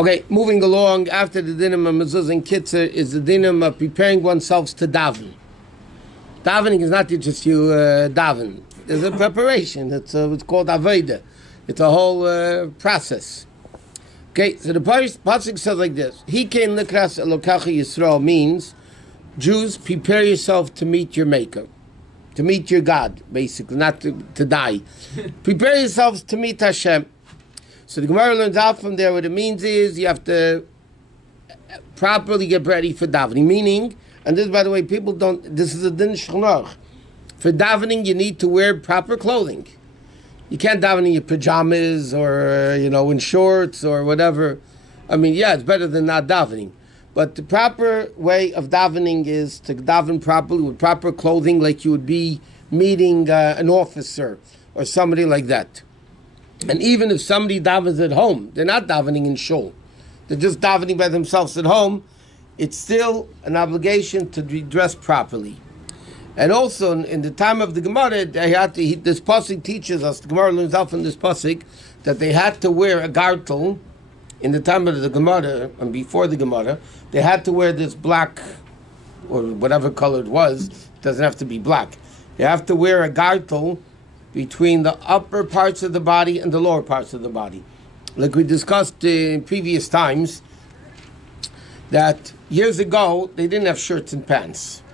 Okay, moving along, after the dinim of mezuzah and kitzur is the dinim of preparing oneself to daven. Davening is not just you daven. There's a preparation. It's called avodah. It's a whole process. Okay, so the pasuk says like this: Hikein likras Elokacha Yisrael means Jews, prepare yourself to meet your Maker, to meet your God, basically, not to die. Prepare yourselves to meet Hashem. So the Gemara learns out from there what it means is you have to properly get ready for davening. Meaning, and this, by the way, people don't, this is a din Shulchan Aruch. For davening, you need to wear proper clothing. You can't daven in your pajamas or, in shorts or whatever. I mean, yeah, it's better than not davening. But the proper way of davening is to daven properly with proper clothing, like you would be meeting an officer or somebody like that. And even if somebody davens at home, they're not davening in shul. They're just davening by themselves at home. It's still an obligation to be dressed properly. And also, in the time of the Gemara, this pasuk teaches us, the Gemara learns out from this pasuk, that they had to wear a gartel. In the time of the Gemara, and before the Gemara, they had to wear this black, or whatever color it was. It doesn't have to be black. They have to wear a gartel between the upper parts of the body and the lower parts of the body. Like we discussed in previous times, that years ago, they didn't have shirts and pants.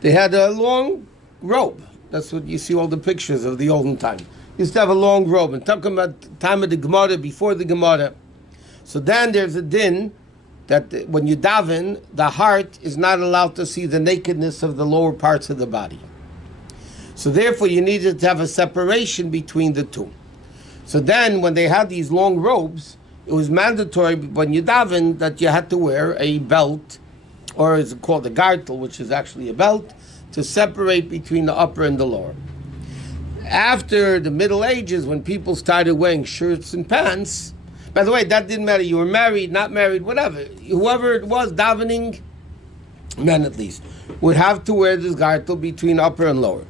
They had a long robe. That's what you see all the pictures of the olden time. Used to have a long robe. And talking about the time of the Gemara, before the Gemara. So then there's a din that when you daven, the heart is not allowed to see the nakedness of the lower parts of the body. So therefore you needed to have a separation between the two. So then when they had these long robes, it was mandatory when you daven that you had to wear a belt, or it's called a gartel, which is actually a belt, to separate between the upper and the lower. After the Middle Ages, when people started wearing shirts and pants, by the way, that didn't matter. You were married, not married, whatever. Whoever it was, davening, men at least, would have to wear this gartel between upper and lower.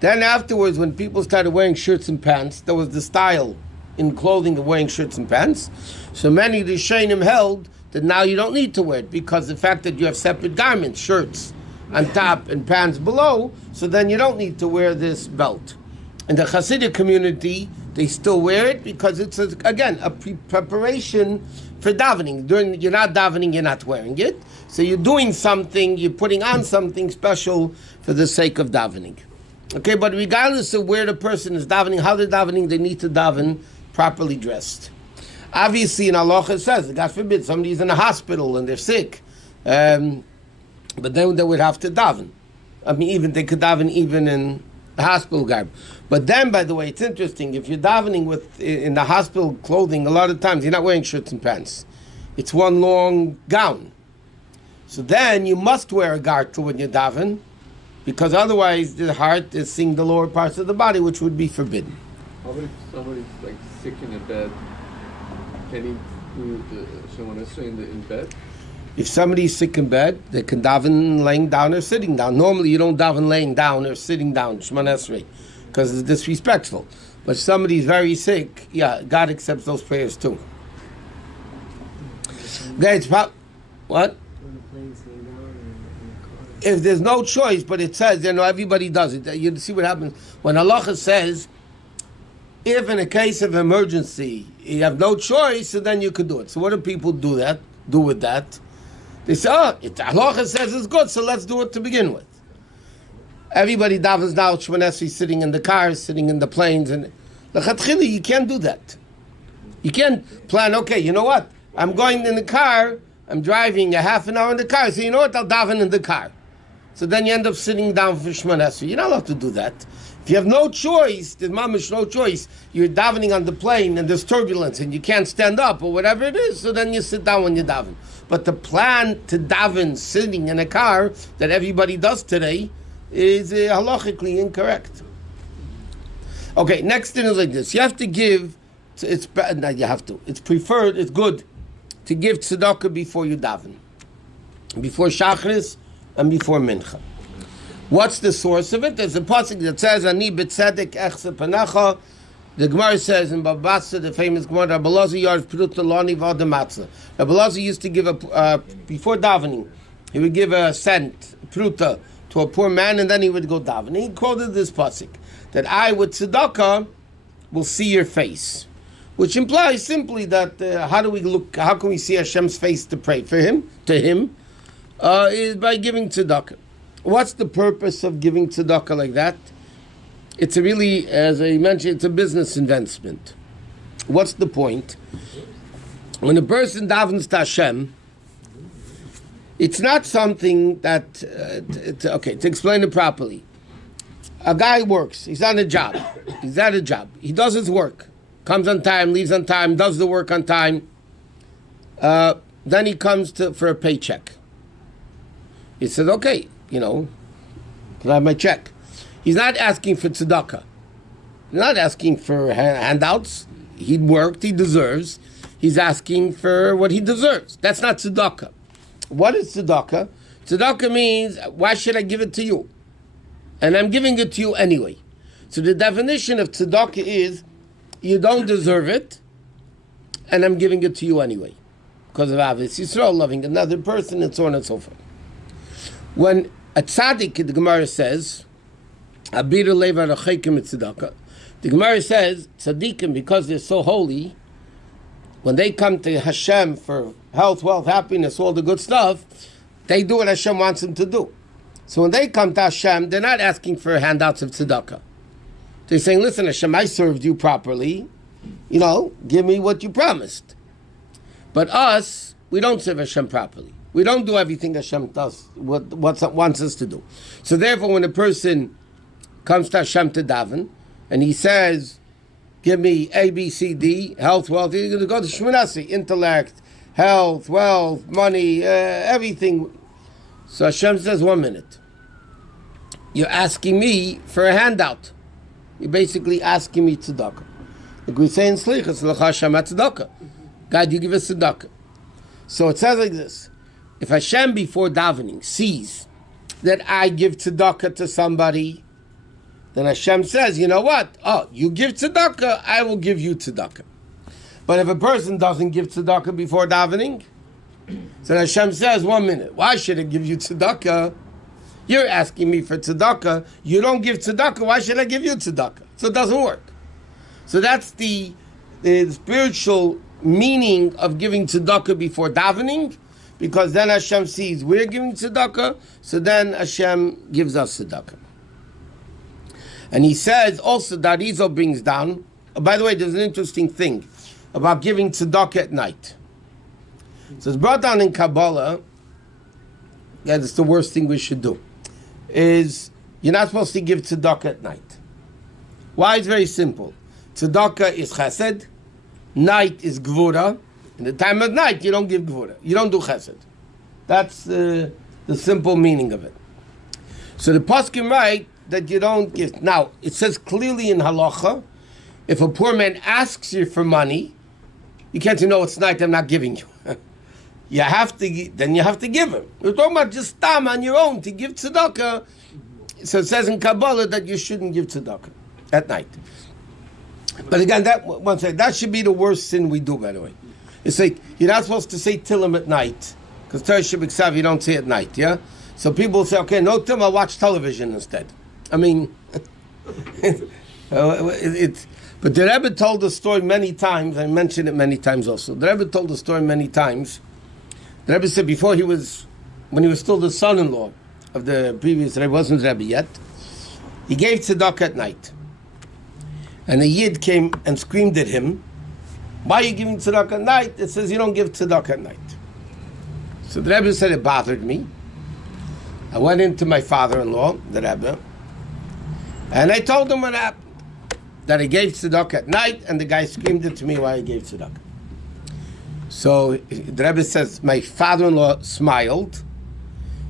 Then afterwards, when people started wearing shirts and pants, there was the style in clothing of wearing shirts and pants. So many of the Rishonim held that now you don't need to wear it, because the fact that you have separate garments, shirts on top and pants below, so then you don't need to wear this belt. In the Hasidic community, they still wear it because it's, again, a preparation for davening. You're not davening, you're not wearing it. So you're doing something, you're putting on something special for the sake of davening. Okay, but regardless of where the person is davening, how they're davening, they need to daven properly dressed. Obviously, in halacha it says, God forbid, somebody's in a hospital and they're sick, but then they would have to daven. I mean, they could daven even in the hospital garb. But then, by the way, it's interesting, if you're davening in the hospital clothing, a lot of times you're not wearing shirts and pants. It's one long gown. So then you must wear a gartel when you daven, because otherwise the heart is seeing the lower parts of the body, which would be forbidden. How about if somebody's sick in a bed? Can he do the Shemona Esrei in bed? If somebody's sick in bed, they can daven laying down or sitting down. Normally you don't daven laying down or sitting down, Shemona Esrei, because it's disrespectful. But if somebody's very sick, yeah, God accepts those prayers too. Okay, what? If there's no choice, but it says, everybody does it. You see what happens when halacha says, if in a case of emergency you have no choice, so then you could do it. So what do people do with that? They say, halacha says it's good, so let's do it to begin with. Everybody davens now, Shemona Esrei, sitting in the cars, sitting in the planes, and l'chatchila, you can't do that. You can't plan, okay, you know what? I'm going in the car, I'm driving a half an hour in the car, so you know what, I'll daven in the car. So then you end up sitting down for Shemona Esrei. You're not allowed to do that. If you have no choice, there's mamish no choice, you're davening on the plane and there's turbulence and you can't stand up or whatever it is, so then you sit down when you daven. But the plan to daven sitting in a car that everybody does today is halachically incorrect. Okay, next thing is like this. You have to give, it's preferred, it's good to give tzedakah before you daven. Before Shachris and before Mincha. What's the source of it? There's a pasuk that says, "Ani b'tzedek echse panecha." The Gemara says in Babasa, the famous Gemara, Rabbi Elazar yards pruta lani v'ad matzah. Rabbi Elazar used to give before davening, he would give a cent, pruta, to a poor man, and then he would go davening. He quoted this pasuk, that I with tzedakah will see your face. Which implies simply that how can we see Hashem's face to pray for him, to him, is by giving tzedakah. What's the purpose of giving tzedakah like that? It's really, as I mentioned, it's a business investment. What's the point? When a person davens to Hashem, it's not something that, to explain it properly. A guy works, he's on a job, he does his work, comes on time, leaves on time, does the work on time, then he comes for a paycheck. He says, okay, can I have my check? He's not asking for tzedakah. He's not asking for handouts. He worked, he deserves. He's asking for what he deserves. That's not tzedakah. What is tzedakah? Tzedakah means, why should I give it to you? And I'm giving it to you anyway. So the definition of tzedakah is, you don't deserve it, and I'm giving it to you anyway. Because of Avos Yisrael, loving another person, and so on and so forth. When a tzaddik, the Gemara says, the Gemara says, tzaddikim, because they're so holy, when they come to Hashem for health, wealth, happiness, all the good stuff, they do what Hashem wants them to do. So when they come to Hashem, they're not asking for handouts of tzedakah. They're saying, listen, Hashem, I served you properly. Give me what you promised. But us, we don't serve Hashem properly. We don't do everything Hashem does, what wants us to do. So therefore, when a person comes to Hashem to daven, and he says, give me A, B, C, D, health, wealth, he's going to go to Shmonasi, intellect, health, wealth, money, everything. So Hashem says, 1 minute. You're asking me for a handout. You're basically asking me tzedakah. Like we say in Slichas, l'cha Hashem tzedakah. God, you give us tzedakah. So it says like this. If Hashem before davening sees that I give tzedakah to somebody, then Hashem says, you know what? Oh, you give tzedakah, I will give you tzedakah. But if a person doesn't give tzedakah before davening, so Hashem says, 1 minute, why should I give you tzedakah? You're asking me for tzedakah. You don't give tzedakah, why should I give you tzedakah? So it doesn't work. So that's the spiritual meaning of giving tzedakah before davening, because then Hashem sees we're giving tzedakah, so then Hashem gives us tzedakah. And he says also that Arizal brings down, by the way, there's an interesting thing about giving tzedakah at night. So it's brought down in Kabbalah, it's the worst thing we should do, is you're not supposed to give tzedakah at night. Why? It's very simple. Tzedakah is chesed, night is gvura. In the time of night, you don't give gvura. You don't do chesed. That's the simple meaning of it. So the poskim write that you don't give. Now, it says clearly in halacha, if a poor man asks you for money, you can't say, no, it's night, I'm not giving you. You have to give him. We're talking about just tam on your own to give tzedakah. So it says in Kabbalah that you shouldn't give tzedakah at night. But again, that should be the worst sin we do, by the way. It's like, you're not supposed to say Tillim at night, because Torah Shabbat you don't say at night, yeah? So people will say, okay, no Tillim, I'll watch television instead. I mean, but the Rebbe told the story many times, I mentioned it many times also. The Rebbe told the story many times. The Rebbe said when he was still the son-in-law of the previous Rebbe, wasn't Rebbe yet, he gave tzedakah at night. And a Yid came and screamed at him, why are you giving tzedakah at night? It says you don't give tzedakah at night. So the Rebbe said it bothered me. I went into my father-in-law, the Rebbe, and I told him what happened. That I gave tzedakah at night, and the guy screamed at me why I gave tzedakah. So the Rebbe says, my father-in-law smiled,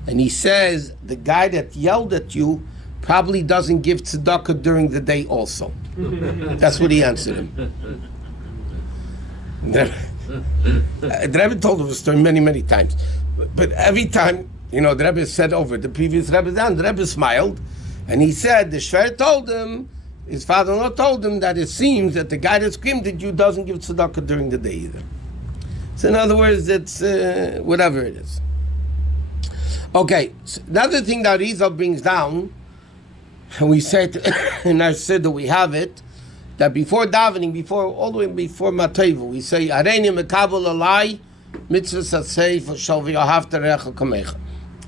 and he says, the guy that yelled at you probably doesn't give tzedakah during the day also. That's what he answered him. The Rebbe told him the story many, many times. But every time, the Rebbe said over the previous Rebbe down, the Rebbe smiled, and he said, the Shver told him his father-in-law told him that it seems that the guy that screamed at you doesn't give tzedakah during the day either. So in other words, it's whatever it is. Okay, so another thing that Rizal brings down, and we said in our Siddur we have it, that before davening, all the way before Matevu, we say, Areini mekabel alai, mitzvah sasei v'shal v'yahavta recha kamecha.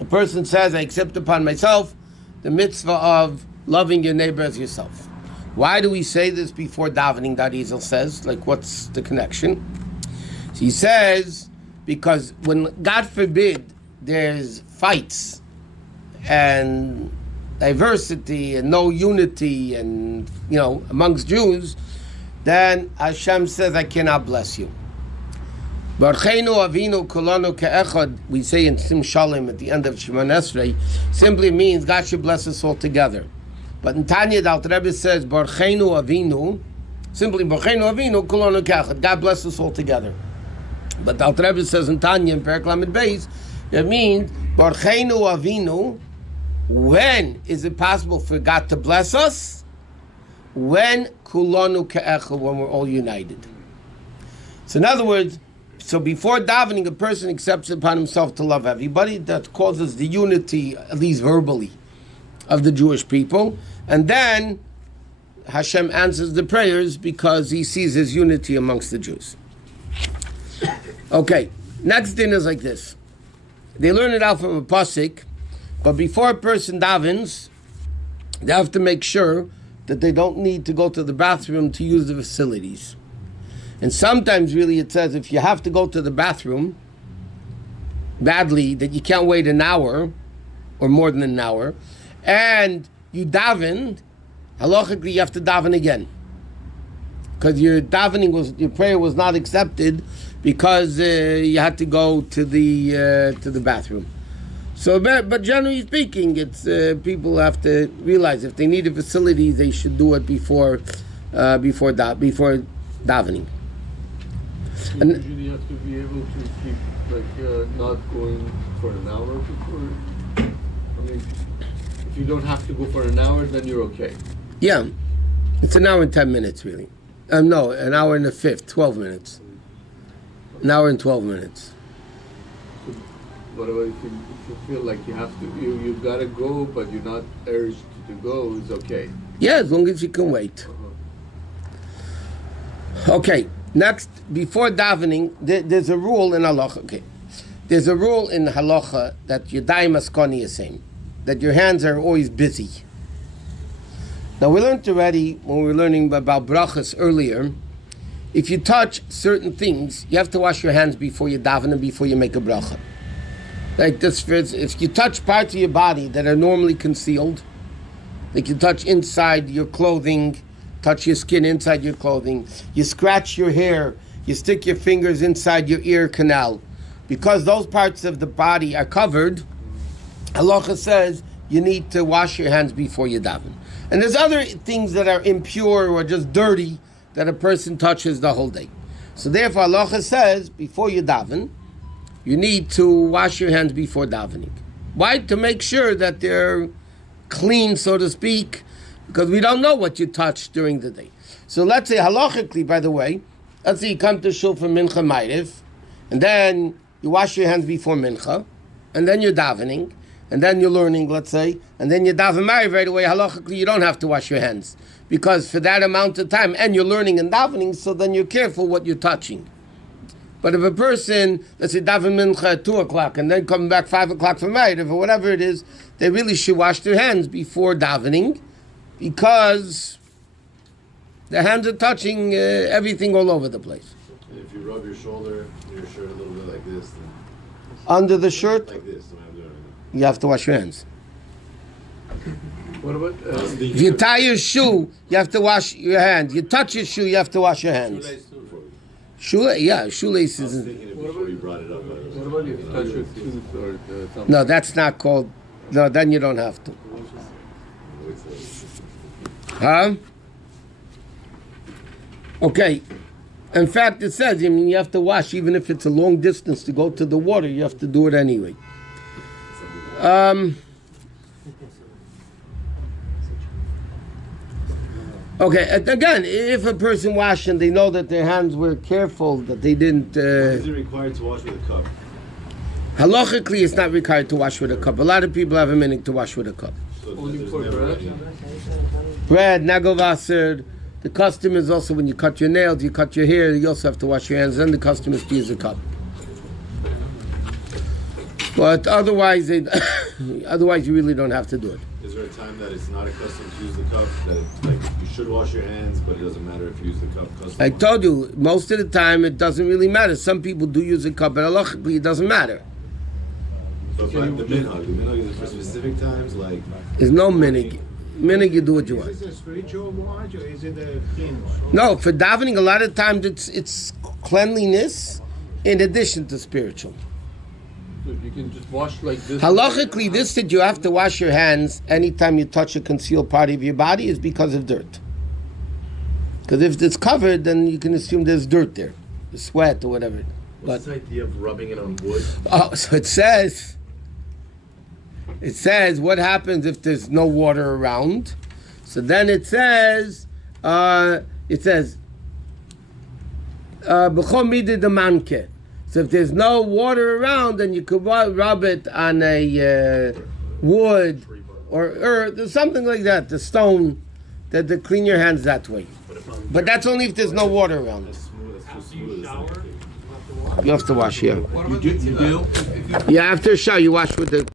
A person says, I accept upon myself the mitzvah of loving your neighbor as yourself. Why do we say this before davening, that Rizal says? Like, what's the connection? So he says, because when, God forbid, there's fights and diversity and no unity and, amongst Jews, then Hashem says, I cannot bless you. Barcheinu avinu kulanu ke'echad, we say in Sim Shalom at the end of Shemon Esrei, simply means God should bless us all together. But in Tanya, the Alter Rebbe says, Barcheinu avinu, simply Barcheinu avinu kulanu ke'echad, God bless us all together. But the Alter Rebbe says in Tanya, in Perek Lamed Beis, that means, Barcheinu avinu, when is it possible for God to bless us? When kulanu ke'echad, when we're all united. So in other words, so before davening, a person accepts upon himself to love everybody. That causes the unity, at least verbally, of the Jewish people. And then Hashem answers the prayers because he sees his unity amongst the Jews. Okay, next thing is like this. They learn it out from a pasuk, but before a person davens, they have to make sure that they don't need to go to the bathroom to use the facilities. And sometimes really it says if you have to go to the bathroom badly, that you can't wait an hour or more than an hour, and you davened, halachically you have to daven again. Because your prayer was not accepted because you had to go to the bathroom. So, but generally speaking, it's people have to realize if they need a facility, they should do it before davening. So And usually you have to be able to keep not going for an hour before. I mean, if you don't have to go for an hour, then you're okay. yeah, it's an hour and 10 minutes really. No, an hour and a fifth, 12 minutes. An hour and 12 minutes. So what about if you feel like you have to, you've got to go, but you're not urged to go, it's okay? Yeah, as long as you can wait. Okay, next, before davening, there's a rule in halacha. Okay, there's a rule in halacha that yadayim askoni yasem, that your hands are always busy. Now we learned already when we were learning about brachas earlier. If you touch certain things, you have to wash your hands before you daven and before you make a bracha. Like this, if you touch parts of your body that are normally concealed, like you touch inside your clothing, touch your skin inside your clothing, you scratch your hair, you stick your fingers inside your ear canal, because those parts of the body are covered, halacha says you need to wash your hands before you daven. And there's other things that are impure or just dirty that a person touches the whole day. So therefore halacha says before you daven, you need to wash your hands before davening. Why? To make sure that they're clean, so to speak, because we don't know what you touch during the day. So let's say halachically, by the way, let's say you come to shul for mincha ma'ariv, and then you wash your hands before mincha, and then you're davening, and then you're learning, let's say, and then you daven ma'ariv right away. Halachically, you don't have to wash your hands, because for that amount of time, and you're learning and davening, so then you're careful what you're touching. But if a person, let's say, daven mincha at 2 o'clock, and then come back 5 o'clock for ma'ariv, or whatever it is, they really should wash their hands before davening, because their hands are touching everything all over the place. And if you rub your shoulder, your shirt a little bit like this, then under the shirt, like this, so I'm doing it. you have to wash your hands. What about If you tie your shoe, you have to wash your hands. You touch your shoe, you have to wash your hands. Shoelace, yeah, shoelaces. I was thinking it before you brought it up. what about if you touch your tooth or something? No, that's not called. No, then you don't have to. Huh? Okay. In fact, it says, you have to wash, even if it's a long distance to go to the water, you have to do it anyway. Okay, and again, if a person washed and they know that their hands were careful, that they didn't... Is it required to wash with a cup? Halachically, it's not required to wash with a cup. A lot of people have a meaning to wash with a cup. So Only there's for never bread? any- Bread, nagovasser. The custom is also when you cut your nails, you cut your hair, you also have to wash your hands. Then the custom is to use a cup. But otherwise, otherwise you really don't have to do it. Is there a time that it's not a custom to use the cup? That like you should wash your hands, but it doesn't matter if you use the cup. Custom. I told you, most of the time it doesn't really matter. Some people do use a cup, but halachically it doesn't matter. So if like the minhag is for specific times, like There's no minig. Minig, you do what you want. Is it a spiritual wash or is it a clean? No, for davening, a lot of times it's cleanliness in addition to spiritual. So you can just wash like this. Halachically, this that you have to wash your hands anytime you touch a concealed part of your body is because of dirt. Because if it's covered, then you can assume there's dirt there, the sweat or whatever. What's this idea of rubbing it on wood? Oh, so it says what happens if there's no water around. So then it says, b'chol mideh demanke. So if there's no water around, then you could rub it on a wood or earth or something like that, the stone, that to clean your hands that way. But that's only if there's no water around. that's too smooth. You have to wash, yeah. You do? Yeah, after a shower, you wash with the